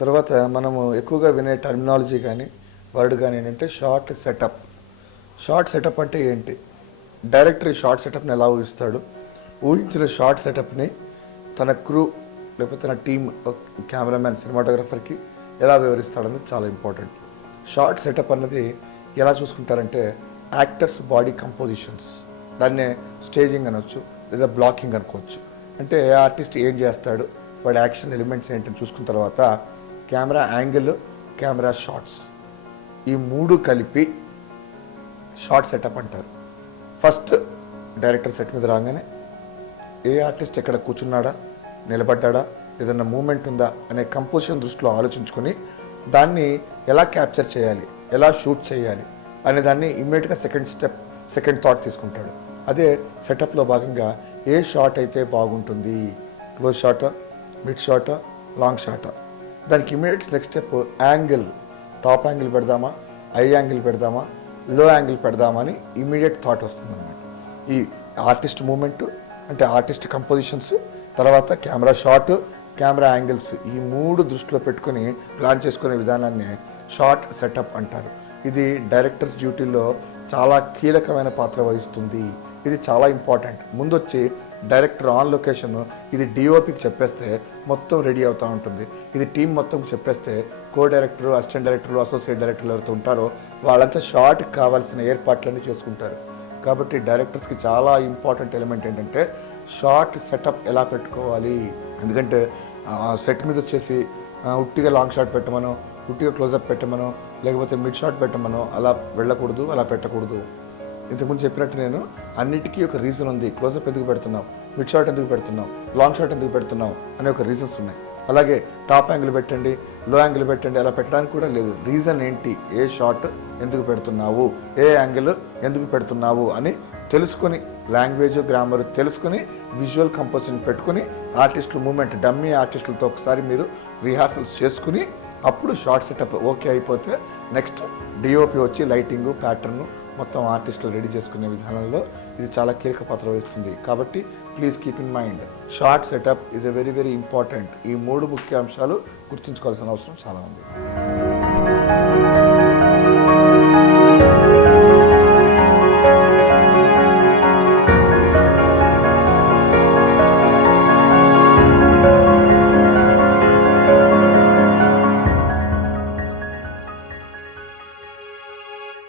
తర్వాత మనము ఎక్కువగా వినే టర్మినాలజీ కానీ వర్డ్ కానీ ఏంటంటే షార్ట్ సెటప్. షార్ట్ సెటప్ అంటే ఏంటి? డైరెక్టర్ ఈ షార్ట్ సెటప్ని ఎలా ఊహిస్తాడు, ఊహించిన షార్ట్ సెటప్ని తన క్రూ లేకపోతే తన టీమ్, కెమెరామ్యాన్, సినిమాటోగ్రఫర్కి ఎలా వివరిస్తాడనేది చాలా ఇంపార్టెంట్. షార్ట్ సెటప్ అన్నది ఎలా చూసుకుంటారంటే యాక్టర్స్ బాడీ కంపోజిషన్స్, దాన్నే స్టేజింగ్ అనొచ్చు లేదా బ్లాకింగ్ అనుకోవచ్చు. అంటే ఆర్టిస్ట్ ఏం చేస్తాడు, వాడి యాక్షన్ ఎలిమెంట్స్ ఏంటని చూసుకున్న తర్వాత కెమెరా యాంగిల్, కెమెరా షాట్స్, ఈ మూడు కలిపి షార్ట్ సెటప్ అంటారు. ఫస్ట్ డైరెక్టర్ సెట్ మీద రాగానే ఏ ఆర్టిస్ట్ ఎక్కడ కూర్చున్నాడా, నిలబడ్డా, ఏదన్నా మూమెంట్ ఉందా అనే కంపోజిషన్ దృష్టిలో ఆలోచించుకొని దాన్ని ఎలా క్యాప్చర్ చేయాలి, ఎలా షూట్ చేయాలి అనే దాన్ని ఇమ్మీడియట్గా సెకండ్ థాట్ తీసుకుంటాడు. అదే సెటప్లో భాగంగా ఏ షాట్ అయితే బాగుంటుంది, క్లోజ్ షాటా, మిడ్ షాటా, లాంగ్ షాటా, దానికి immediate next step angle, top angle పెడదామా, ఐ యాంగిల్ పెడదామా, లో యాంగిల్ పెడదామా అని ఇమ్మీడియట్ థాట్ వస్తుందన్నమాట. ఈ ఆర్టిస్ట్ మూమెంట్ అంటే ఆర్టిస్ట్ కంపోజిషన్స్, తర్వాత కెమెరా షాట్, కెమెరా యాంగిల్స్, ఈ మూడు దృష్టిలో పెట్టుకుని ప్లాన్ చేసుకునే విధానాన్ని షార్ట్ సెటప్ అంటారు. ఇది డైరెక్టర్స్ డ్యూటీలో చాలా కీలకమైన పాత్ర వహిస్తుంది. ఇది చాలా ఇంపార్టెంట్. ముందొచ్చి డైరెక్టర్ ఆన్ లొకేషన్ ఇది డిఓపికి చెప్పేస్తే మొత్తం రెడీ అవుతూ ఉంటుంది. ఇది టీం మొత్తం చెప్పేస్తే కో డైరెక్టరు, అసిస్టెంట్ డైరెక్టర్లు, అసోసియేట్ డైరెక్టర్లు ఎవరైతే ఉంటారో వాళ్ళంతా షార్ట్కి కావాల్సిన ఏర్పాట్లన్నీ చేసుకుంటారు. కాబట్టి డైరెక్టర్స్కి చాలా ఇంపార్టెంట్ ఎలిమెంట్ ఏంటంటే షార్ట్ సెటప్ ఎలా పెట్టుకోవాలి. ఎందుకంటే సెట్ మీద వచ్చేసి ఉట్టిగా లాంగ్ షాట్ పెట్టమనో, ఉట్టిగా క్లోజప్ పెట్టమనో, లేకపోతే మిడ్ షాట్ పెట్టమనో అలా వెళ్ళకూడదు, అలా పెట్టకూడదు. ఇంతకుముందు చెప్పినట్టు నేను అన్నిటికీ ఒక రీజన్ ఉంది. క్లోజప్ ఎందుకు పెడుతున్నాం, మిడ్ షాట్ ఎందుకు పెడుతున్నాం, లాంగ్ షాట్ ఎందుకు పెడుతున్నాం అనే ఒక రీజన్స్ ఉన్నాయి. అలాగే టాప్ యాంగిల్ పెట్టండి, లో యాంగిల్ పెట్టండి అలా పెట్టడానికి కూడా లేదు. రీజన్ ఏంటి, ఏ షాట్ ఎందుకు పెడుతున్నావు, ఏ యాంగిల్ ఎందుకు పెడుతున్నావు అని తెలుసుకొని, లాంగ్వేజ్, గ్రామర్ తెలుసుకొని, విజువల్ కంపోజిషన్ పెట్టుకుని, ఆర్టిస్టుల మూమెంట్, డమ్మీ ఆర్టిస్టులతో ఒకసారి మీరు రిహార్సల్స్ చేసుకుని అప్పుడు షార్ట్ సెటప్ ఓకే అయిపోతే నెక్స్ట్ డిఓపి వచ్చి లైటింగు, ప్యాటర్ను మొత్తం ఆర్టిస్టులు రెడీ చేసుకునే విధానంలో ఇది చాలా కీలక పాత్ర వహిస్తుంది. కాబట్టి please keep in mind, short setup is a very important. ఈ మూడు ముఖ్య అంశాలు గుర్తుంచుకోవాల్సిన అవసరం చాలా ఉంది.